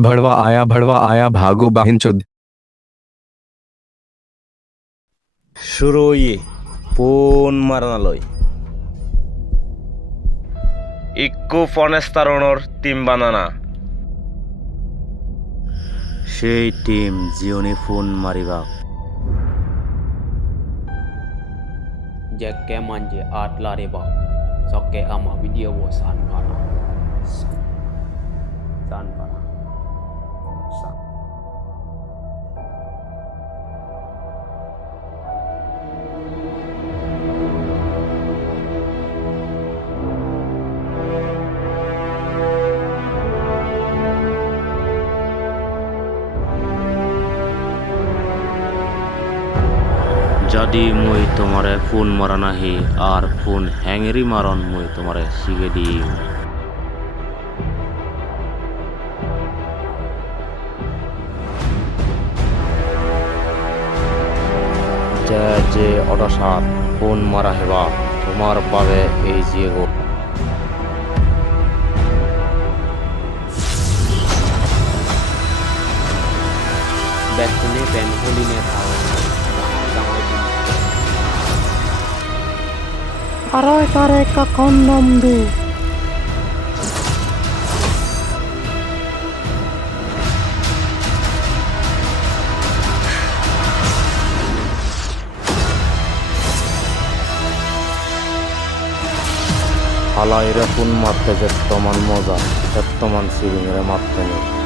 भड़वा आया भागो बाहिनचोद। Suruyi pun maranaloi. Ikku fonestaronor tim banana. সেই টিম জিওনি ফোন মারিবা Jack manje art lareba sokke ama video wo san para যদি মুই তোমারে ফোন মারা নাহি আর ফোন হ্যাঙেরি মারন মুই তোমারে শিখে দিই যে অডাসাত ফোন মারা হেবা তোমার বাবে এই জিয়েগো betune ben holine thao Aroy kare ka kondom du. হালা এরা ফোন মারতে যে তমান মজা সে তমান সিরিং এরা মারতে নেই